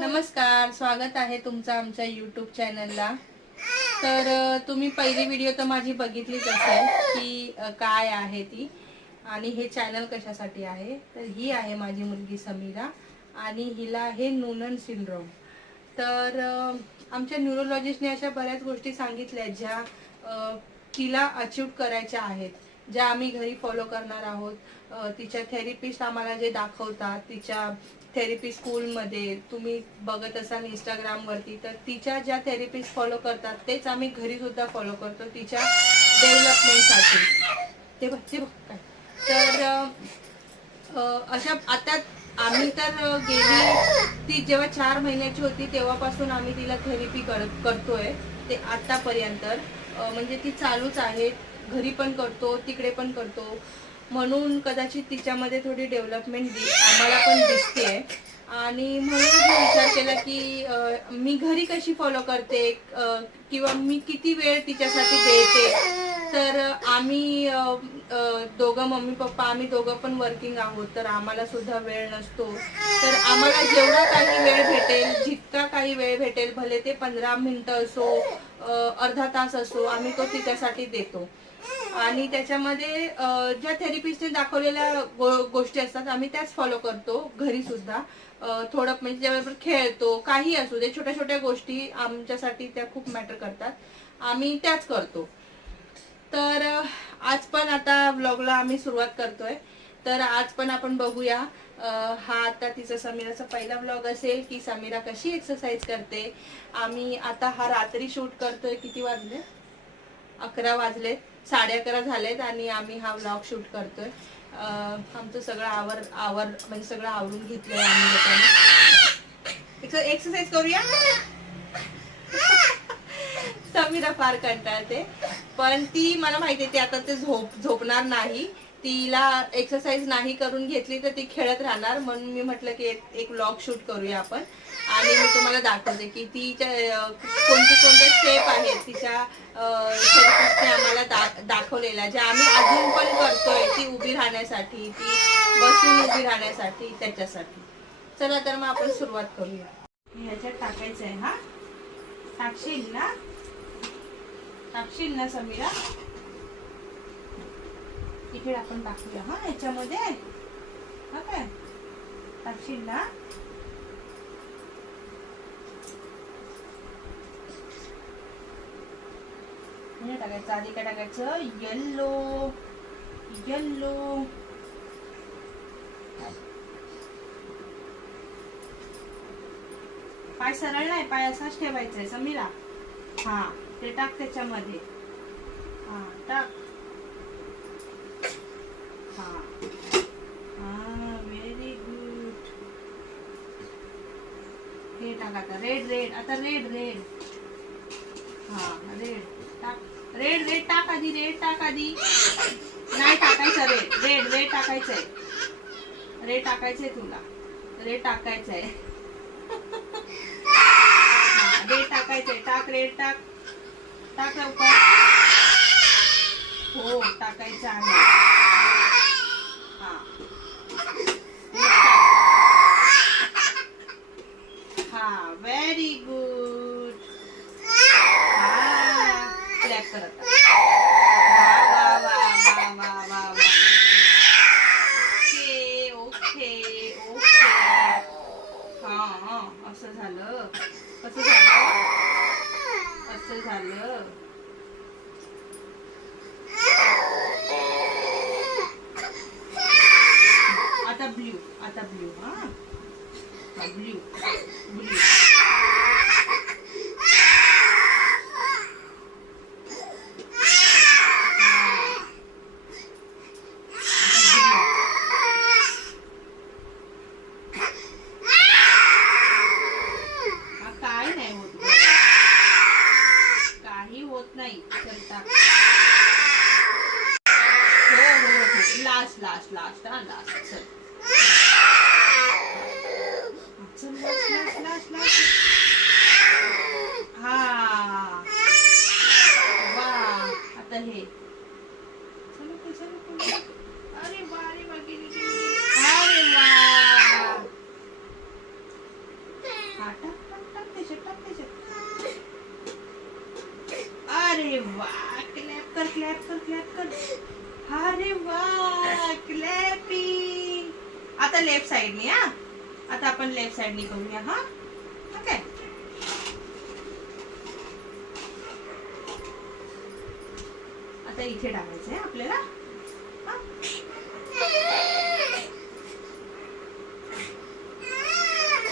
नमस्कार स्वागत आहे तुमचं आमच्या युट्यूब चॅनलला तर तुम्ही पहिली व्हिडिओ तर माझी बघितलीच असेल की काय आहे ती आणि हे चॅनल कशासाठी आहे. तर ही आहे माझी मुलगी समीरा आणि हिला आहे नूनन सिंड्रोम तर आमच्या न्यूरोलॉजिस्टने अशा बऱ्याच गोष्टी सांगितल्या ज्या तिला अचीव करायच्या आहेत ज्या आम्ही घरी फॉलो करणार आहोत. तिच्या थेरपिस्ट आम्हाला जे दाखवतात तिच्या थेरपी स्कूलमध्ये तुम्ही बघत असाल इंस्टाग्रामवरती तर तिच्या ज्या थेरपिस्ट फॉलो करतात तेच आम्ही घरी सुद्धा फॉलो करतो तिच्या डेव्हलपमेंटसाठी ते बघ ते बघ काय. तर अशा आता आम्ही तर गेली ती जेव्हा चार महिन्याची होती तेव्हापासून आम्ही तिला थेरपी कर करतोय ते आतापर्यंत. म्हणजे ती चालूच आहे घरी पण करतो तिकडे पण करतो. म्हणून कदाचित तिच्यामध्ये थोडी डेव्हलपमेंट आम्हाला पण दिसते आणि म्हणून मी विचार केला की अ, मी घरी कशी फॉलो करते? अ, किंवा मी किती वेळ तिच्यासाठी देते? तर आम्ही अ, अ, दोघं मम्मी पप्पा आम्ही दोघं पण वर्किंग आहोत. तर आम्हाला सुद्धा वेळ नसतो. तर आम्हाला जेवढा काही वेळ भेटेल जितका काही वेळ भेटेल भले ते पंधरा मिनिटं असो अ, अर्धा तास असो आम्ही तो तिच्यासाठी देतो. आणि त्याच्यामध्ये ज्या थेरपिस्टने दाखवलेल्या गो- गोष्टी असतात आम्ही त्याच फॉलो करतो घरी सुद्धा. थोडं म्हणजे ज्याबरोबर खेळतो काही असू दे छोट्या छोट्या गोष्टी आमच्यासाठी त्या खूप मॅटर करतात. आम्ही त्याच करतो. तर आज पण आता ब्लॉगला आम्ही सुरुवात करतोय. तर आज पण आपण बघूया. हा आता तिचा समीराचा पहिला ब्लॉग असेल की समीरा कशी एक्सरसाइज करते. आम्ही आता हा रात्री शूट करतोय किती वाजले? अकरा वाजलेत. साडे अकरा झालेत आणि आम्ही हा ब्लॉग शूट करतोय. आमचं सगळं आवर आवर म्हणजे सगळं आवरून घेतलंय आम्ही लोकांनी. एक्सरसाइज करूया? समीरा फार कंटाळते. पण ती मला माहिती ती आता ते झोप झोपणार नाही. तिला एक्सरसाइज नाही करून घेतली तर ती खेळत राहणार. म्हणून मी म्हटलं की एक- एक व्लॉग शूट करूया आपण. आणि मी तुम्हाला दाखवते की तिच्या कोणते कोणते स्टेप आहेत तिच्या शरीराने आम्हाला दा- दाखवलेल्या ज्या आम्ही अजून पण करतोय ती उभी राहण्यासाठी ती बसून उभी राहण्यासाठी त्याच्यासाठी. चला तर मग आपण सुरुवात करूया. ह्याच्यात टाकायचं आहे हा. टाकशील ना? टाकशील ना समीरा? इकडे आपण टाकूया. हा याच्यामध्ये. हा काय? टाकशील ना? टाकायचं आधी काय टाकायचं? येल्लो येल्लो पाय सरळ नाही पाय असाच ठेवायचा आहे समीरा. हा ते टाक त्याच्यामध्ये. हा टाक. व्हेरी गुड हे टाक आता. रेड रेड आता रेड रेड हा रेड टाक. रेड रेड टाक आधी रेड टाक आधी नाही टाकायचं रेड रेड रेड टाकायचंय. रेड टाकायचंय तुला. रेड टाकायचंय. हा, रेड टाकायचंय. टाक रेड टाक. टाक लवकर. हो टाकायचं आहे हा रेड टाक. हा व्हेरी गुड हा क्लॅप कर आता वा वा वा वा वा वा वा ओके ओके ओके हा हा असं झालं कसं झालं असं झालं आता ब्ल्यू आता ब्ल्यू हा ब्ल्यू ब्ल्यू हा, काय नाही होत गं. काही होत नाही चलता हो हो हो लास्ट लास्ट लास्ट हा लास्ट चल चल लास्ट आपण लेफ्ट साइडने करूया हा? ओके आता इथे टाकायचं आहे आपल्याला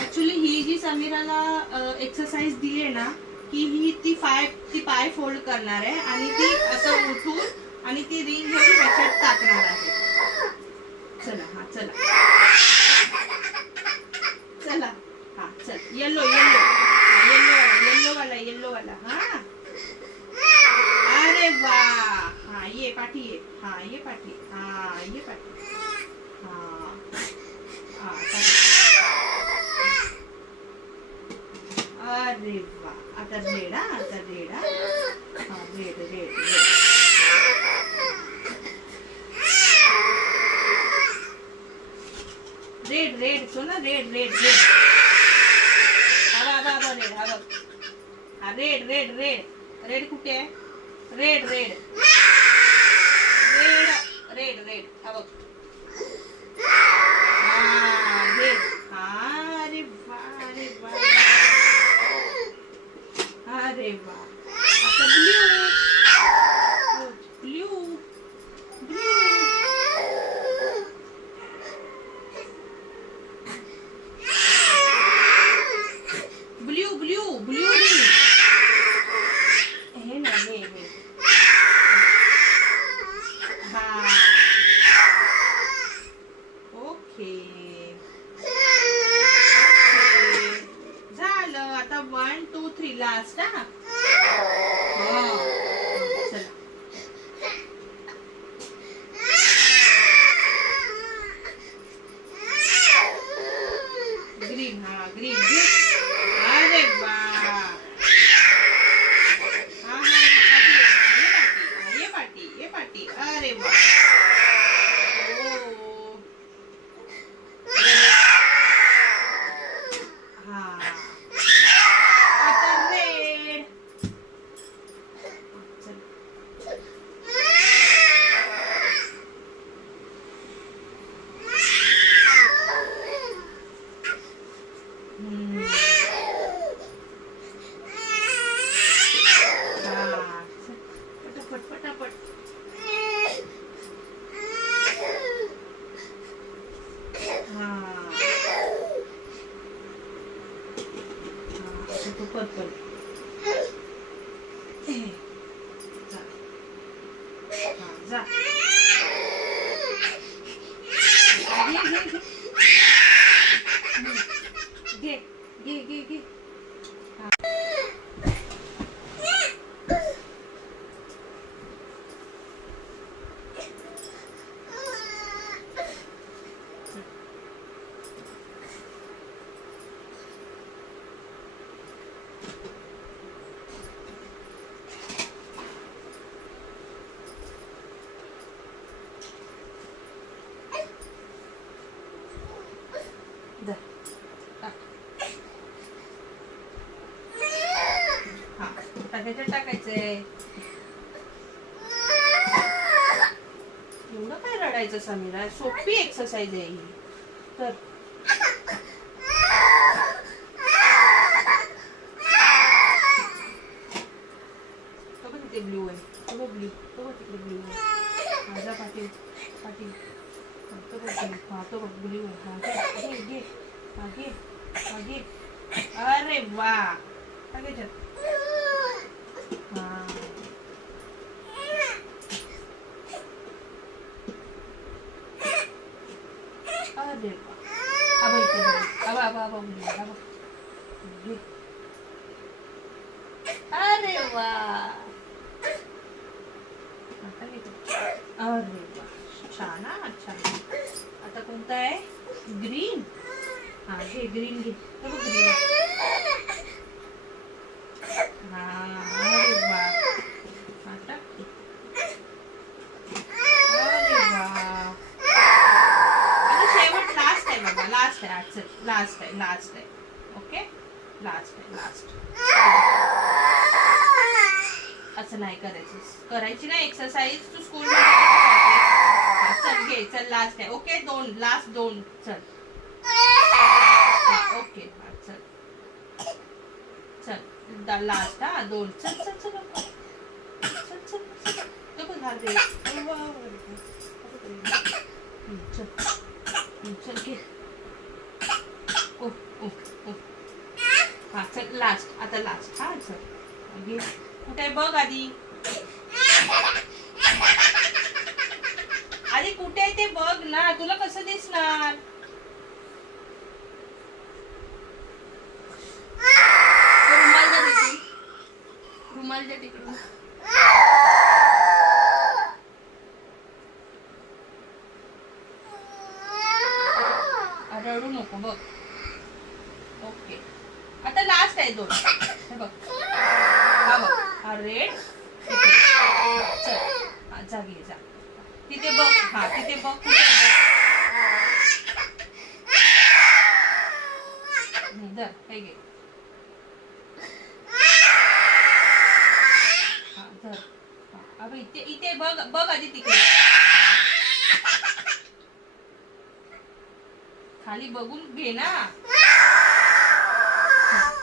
ऍक्च्युली ही जी समीराला एक्सरसाइज दिली आहे ना की ही ती पाय ती पाय फोल्ड करणार आहे आणि ती असं उठून आणि ती रिंग घेऊन त्याच्यात टाकणार आहे. चला हा चला चला हा चल येलो येलो येलो येलो वाला येलो वाला हा अरे वा हा ये पाठी ये हा ये पाठी हा ये पाठी हा हा पाठी. अरे वा आता रेड हा आता रेड हा हा red red red red red सोना रेड रेड रेड हा बघ, रेड हा बघ. हा रेड रेड रेड रेड कुठे आहे? Red red red red red हा बघ. रेड अरे वा. अरे वा अरे वा आता blue blue blue blue blue blue ring हे ना हे हे हा ओके ओके. झालं आता वन टू थ्री लास्ट हा हा. चला ग्रीन हा ग्रीन ग्रीन अरे वा हा हा हा, ये पाटी ये पाटी अरे वा ओ. हा आता रेड चल हम्म. हा, चल. पटापट पटापट हा हा, आता तो पर्पल जा हा जा. घे घे घे. घे टाक. हा आता ह्याच्यात टाकायचंय. एवढं काय रडायचं समीरा? सोपी एक्सरसाइज आहे ही. तर. तो तिथे ब्ल्यू आहे. तो ब्ल्यू तो बघ तिकडे ब्ल्यू आहे. माझा पाटील. पाटील. हा, तो बघ हा तो बघ ब्ल्यू आहे. हा घे. घे. घे. हा घे. अरे वा. टाक याच्यात हा अरे वा आबा इथे बघ. आबा आबा आबा मुली, आबा घे. अरे वा आता घे तू. अरे वा छान हा छान आता कोणता आहे ग्रीन हा घे ग्रीन घे हे बघ ग्रीन हा अरे वा हा टाक की. अरे वा आणि शेवट लास्ट आहे बाबा लास्ट आहे आजचं लास्ट आहे लास्ट आहे ओके लास्ट आहे लास्ट असं नाही करायचं. करायची ना एक्सरसाइज तू स्कूल चल घे चल लास्ट आहे ओके दोन लास्ट दोन चल. ओके चल. चल लास्ट हा दोन. चल चल चल चल चल चल. नको चल. चल घे. हा चल लास्ट आता लास्ट हा चल. कुठे आहे बघ आधी. कुठे आहे ते बघ ना. तुला कसं दिसणार? रुमाल द्या तिकडून. तिकडून. रडू नको बघ. दोन. हे बघ. हा बघ. हा रेड चल. हा जा जा. तिथे बघ. हा तिथे बघ. कुठे हे घे. हा धर. इथे इथे बघ बघ आधी तिकडे. खाली बघून घे ना.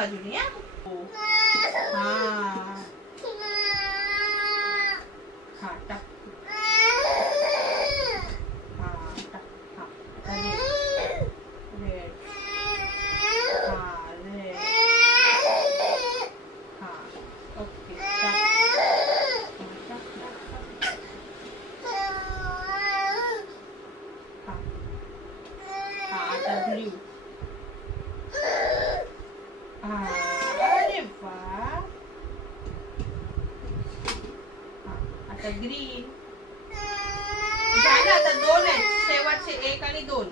आता या बाजूने या हो. हा हा टाक हा टाक हा आता रेड रेड हा रेड हा ओके टाक हा, टाक टाक टाक हा हा आता ब्ल्यू हा अरे वा हा आता ग्रीन झालं आता दोन आहेत. शेवटचे एक आणि दोन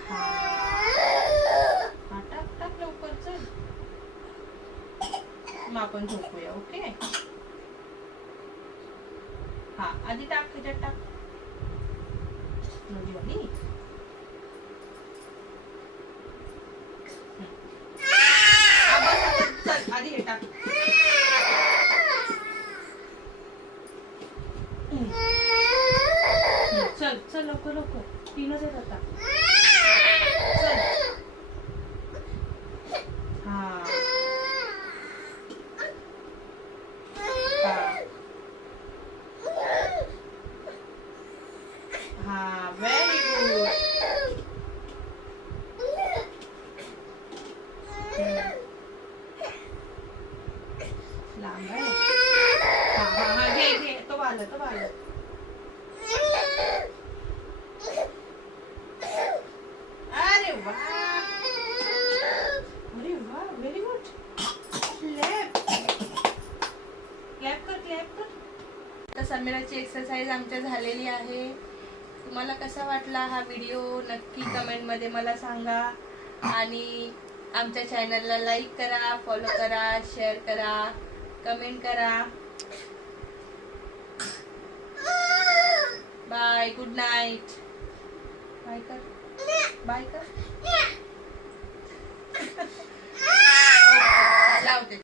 हा हा टाक टाक लवकर चल मग आपण झोपूया ओके हा आधी टाक त्याच्यात टाक नदी वाली हा, बस आता चल आधी हे टाक हम्म. हम्म, चल चल लवकर लवकर तीनच आहेत आता चल हा हा हा व्हेरी गुड लांब आहे हा हा हा घे घे तो आलं तो आलं अरे वा अरे वा व्हेरी गुड क्लॅप क्लॅप कर क्लॅप कर तर समीराची एक्सरसाइज आमच्या झालेली आहे. तुम्हाला कसा वाटला हा व्हिडिओ नक्की कमेंटमध्ये मला सांगा. आणि आमच्या चॅनलला लाईक करा फॉलो करा शेअर करा कमेंट करा. बाय गुड नाईट बाय कर. बाय कर. लावते.